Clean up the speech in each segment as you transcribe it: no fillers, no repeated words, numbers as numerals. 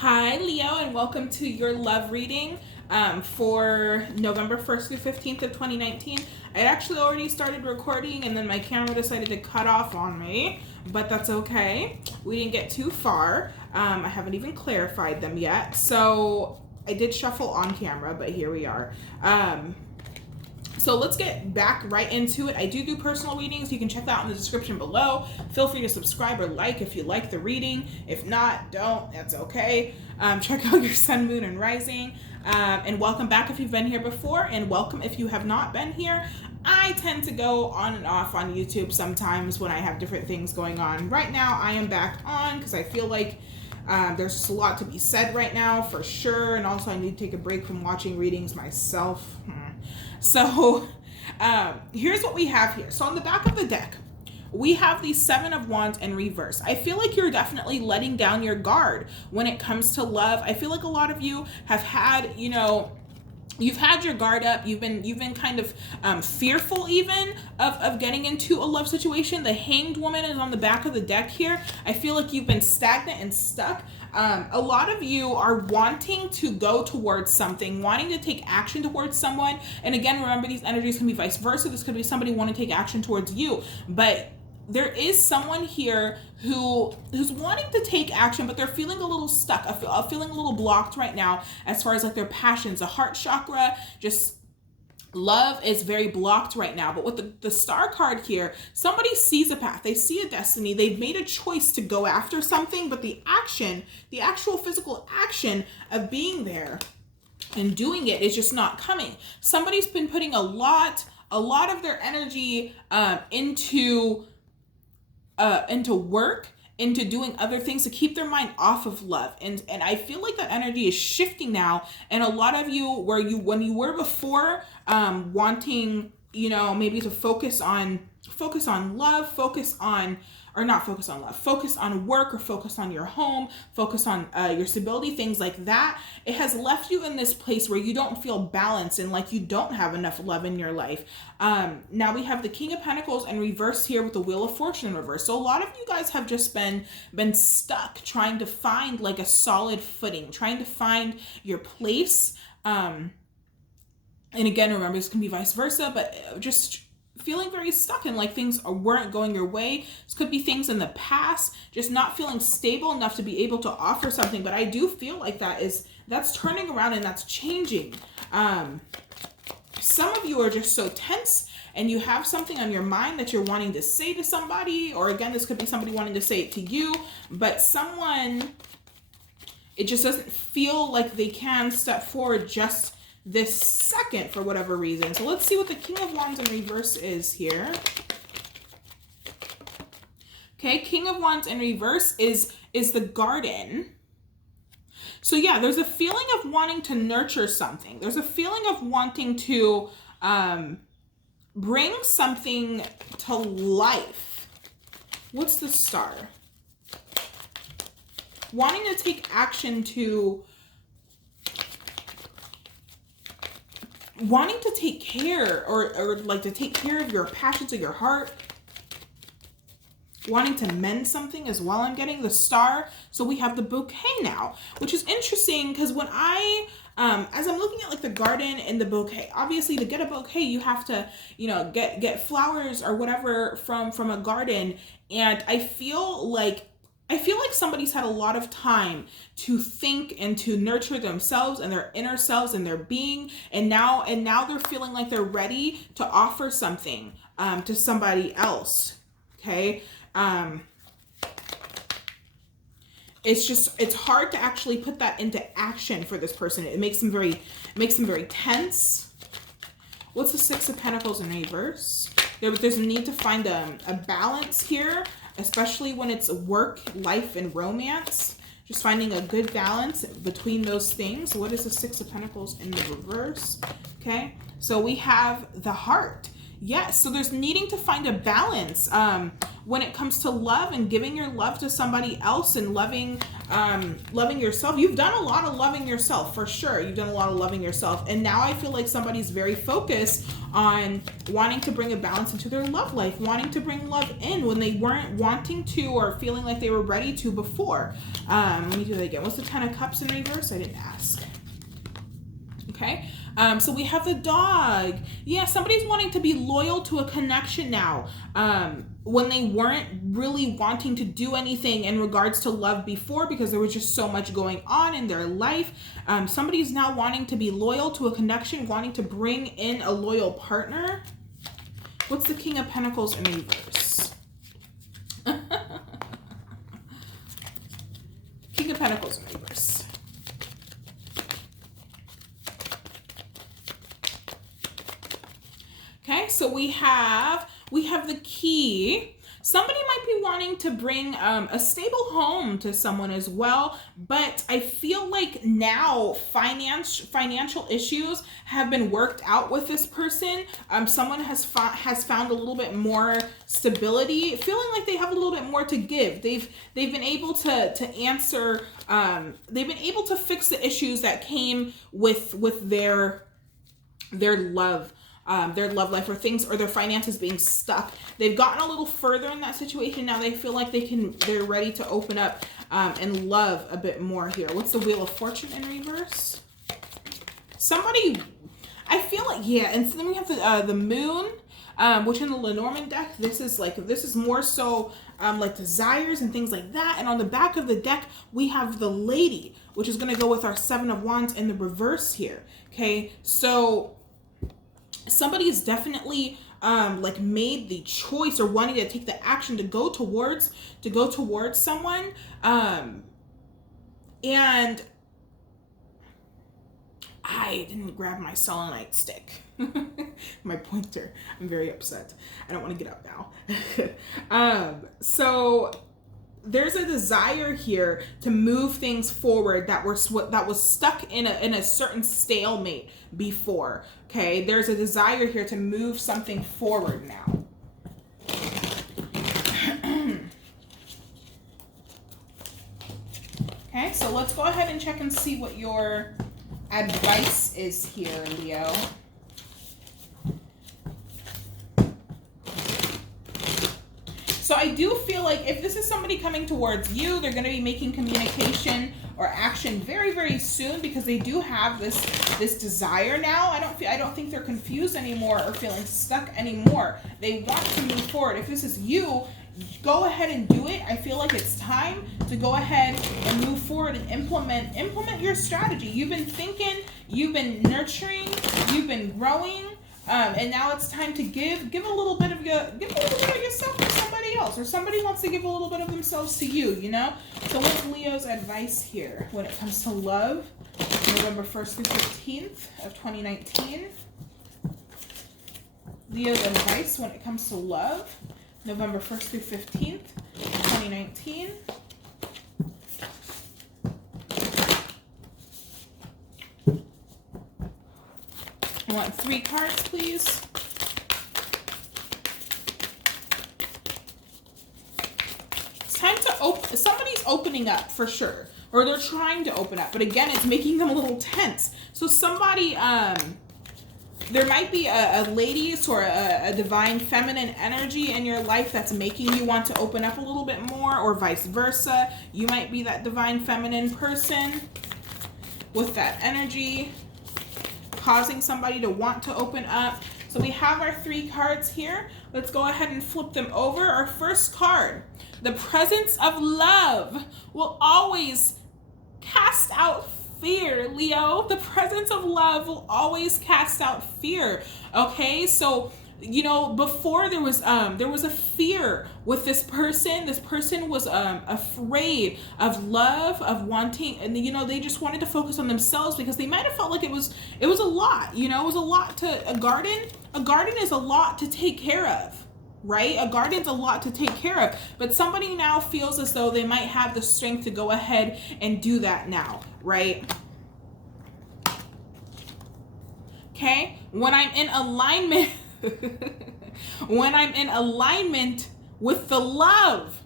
Hi, Leo, and welcome to your love reading for November 1st through 15th of 2019. I actually already started recording, and then my camera decided to cut off on me, but that's okay. We didn't get too far. I haven't even clarified them yet, so I did shuffle on camera, but here we are. So let's get back right into it. I do personal readings. You can check that out in the description below. Feel free to subscribe or like if you like the reading. If not, don't. That's okay. Check out your sun, moon, and rising. And welcome back if you've been here before, and welcome if you have not been here. I tend to go on and off on YouTube sometimes when I have different things going on. Right now, I am back on because I feel like there's just a lot to be said right now for sure. And also I need to take a break from watching readings myself. So here's what we have here. So on the back of the deck, we have the Seven of Wands in reverse. I feel like you're definitely letting down your guard when it comes to love. I feel like a lot of you have had, you've had your guard up. You've been kind of fearful even of getting into a love situation. The Hanged Woman is on the back of the deck here. I feel like you've been stagnant and stuck. A lot of you are wanting to go towards something, wanting to take action towards someone. And again, remember, these energies can be vice versa. This could be somebody wanting to take action towards you. But there is someone here who's wanting to take action, but they're feeling a little stuck. I'm feeling a little blocked right now as far as like their passions. The heart chakra, just love is very blocked right now. But with the star card here, somebody sees a path. They see a destiny. They've made a choice to go after something, but the action, the actual physical action of being there and doing it is just not coming. Somebody's been putting a lot of their energy into work, into doing other things to keep their mind off of love. And I feel like that energy is shifting now. And a lot of you, when you were before wanting, maybe to focus on love, focus on work, or focus on your home, focus on your stability, things like that. It has left you in this place where you don't feel balanced and like you don't have enough love in your life. Now we have the King of Pentacles in reverse here with the Wheel of Fortune in reverse. So a lot of you guys have just been stuck trying to find like a solid footing, trying to find your place. And again, remember, this can be vice versa, but just feeling very stuck and like things weren't going your way. This could be things in the past, just not feeling stable enough to be able to offer something. But I do feel like that's turning around and that's changing. Some of you are just so tense and you have something on your mind that you're wanting to say to somebody, or again, this could be somebody wanting to say it to you, but it just doesn't feel like they can step forward just this second for whatever reason. So let's see what the King of Wands in reverse is here. Okay, King of Wands in reverse is the Garden. So yeah, there's a feeling of wanting to nurture something. There's a feeling of wanting to bring something to life. What's the Star? Wanting to take action to wanting to take care or like to take care of your passions of your heart, wanting to mend something as well. I'm getting the Star. So we have the Bouquet now, which is interesting because when as I'm looking at like the Garden and the Bouquet, obviously to get a bouquet, you have to, get flowers or whatever from a garden. And I feel like somebody's had a lot of time to think and to nurture themselves and their inner selves and their being. And now they're feeling like they're ready to offer something to somebody else. Okay. It's hard to actually put that into action for this person. It makes them very tense. What's the Six of Pentacles in reverse? There's a need to find a balance here, especially when it's work, life, and romance. Just finding a good balance between those things. What is the Six of Pentacles in the reverse? Okay, so we have the Heart. Yes, so there's needing to find a balance when it comes to love and giving your love to somebody else and loving yourself. You've done a lot of loving yourself, for sure. You've done a lot of loving yourself. And now I feel like somebody's very focused on wanting to bring a balance into their love life, wanting to bring love in when they weren't wanting to or feeling like they were ready to before. Let me do that again. What's the 10 of Cups in reverse? I didn't ask. Okay. So we have the dog. Yeah, somebody's wanting to be loyal to a connection now. When they weren't really wanting to do anything in regards to love before because there was just so much going on in their life. Somebody's now wanting to be loyal to a connection, wanting to bring in a loyal partner. What's the King of Pentacles in reverse? King of Pentacles in reverse. Okay, so we have the Key. Somebody might be wanting to bring a stable home to someone as well, but I feel like now financial issues have been worked out with this person. Someone has found a little bit more stability, feeling like they have a little bit more to give. They've been able to answer. They've been able to fix the issues that came with their love. Their love life or things or their finances being stuck. They've gotten a little further in that situation. Now they feel like they're ready to open up and love a bit more here. What's the Wheel of Fortune in reverse? Somebody, I feel like, yeah. And so then we have the Moon, which in the Lenormand deck, this is more so like desires and things like that. And on the back of the deck, we have the Lady, which is going to go with our 7 of Wands in the reverse here. Okay, so somebody has definitely like made the choice or wanting to take the action to go towards someone, and I didn't grab my selenite stick. My pointer. I'm very upset. I don't want to get up now. So there's a desire here to move things forward that was stuck in a certain stalemate before. Okay, there's a desire here to move something forward now. Okay, so let's go ahead and check and see what your advice is here, Leo. So I do feel like if this is somebody coming towards you, they're going to be making communication or action very, very soon because they do have this desire now. I don't think they're confused anymore or feeling stuck anymore. They want to move forward. If this is you, go ahead and do it. I feel like it's time to go ahead and move forward and implement your strategy. You've been thinking, you've been nurturing, you've been growing. And now it's time to give a little bit of yourself to somebody else, or somebody wants to give a little bit of themselves to you, you know? So what's Leo's advice here when it comes to love? November 1st through 15th of 2019. Leo's advice when it comes to love, November 1st through 15th, 2019. I want 3 cards, please. It's time to open. Somebody's opening up for sure, or they're trying to open up. But again, it's making them a little tense. So somebody, there might be a ladies or a divine feminine energy in your life that's making you want to open up a little bit more, or vice versa. You might be that divine feminine person with that energy, causing somebody to want to open up. So we have our 3 cards here. Let's go ahead and flip them over. Our first card, the presence of love will always cast out fear, Leo. The presence of love will always cast out fear. Okay, so you know, before there was a fear with this person. This person was afraid of love, of wanting, and you know, they just wanted to focus on themselves because they might have felt like it was a lot, you know, it was a lot to a garden. A garden is a lot to take care of, right? A garden's a lot to take care of, but somebody now feels as though they might have the strength to go ahead and do that now, right? Okay, when I'm in alignment When I'm in alignment with the love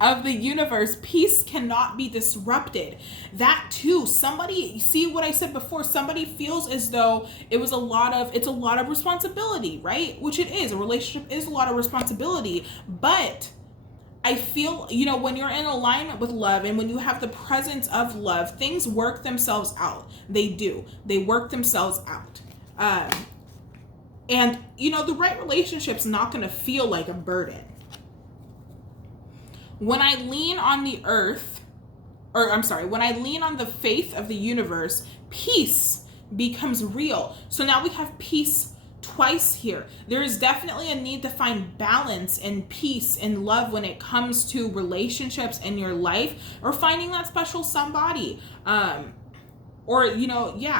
of the universe, peace cannot be disrupted. That too, somebody, see what I said before, somebody feels as though it's a lot of responsibility, right? Which it is. A relationship is a lot of responsibility, but I feel, when you're in alignment with love and when you have the presence of love, things work themselves out. They do. They work themselves out. And the right relationship's not going to feel like a burden. When I lean on when I lean on the faith of the universe, peace becomes real. So now we have peace twice here. There is definitely a need to find balance and peace and love when it comes to relationships in your life, or finding that special somebody.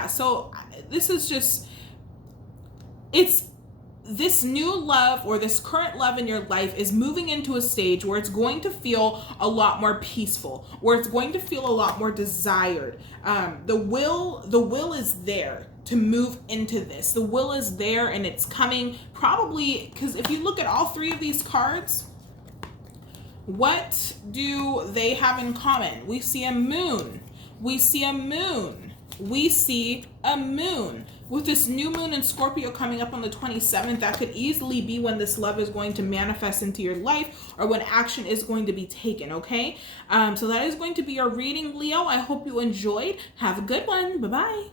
So this is just, this new love, or this current love in your life, is moving into a stage where it's going to feel a lot more peaceful, where it's going to feel a lot more desired. The will is there to move into this. The will is there, and it's coming probably, because if you look at all three of these cards, what do they have in common? We see a moon. We see a moon. We see a moon. With this new moon in Scorpio coming up on the 27th, that could easily be when this love is going to manifest into your life, or when action is going to be taken, okay? So that is going to be our reading, Leo. I hope you enjoyed. Have a good one. Bye-bye.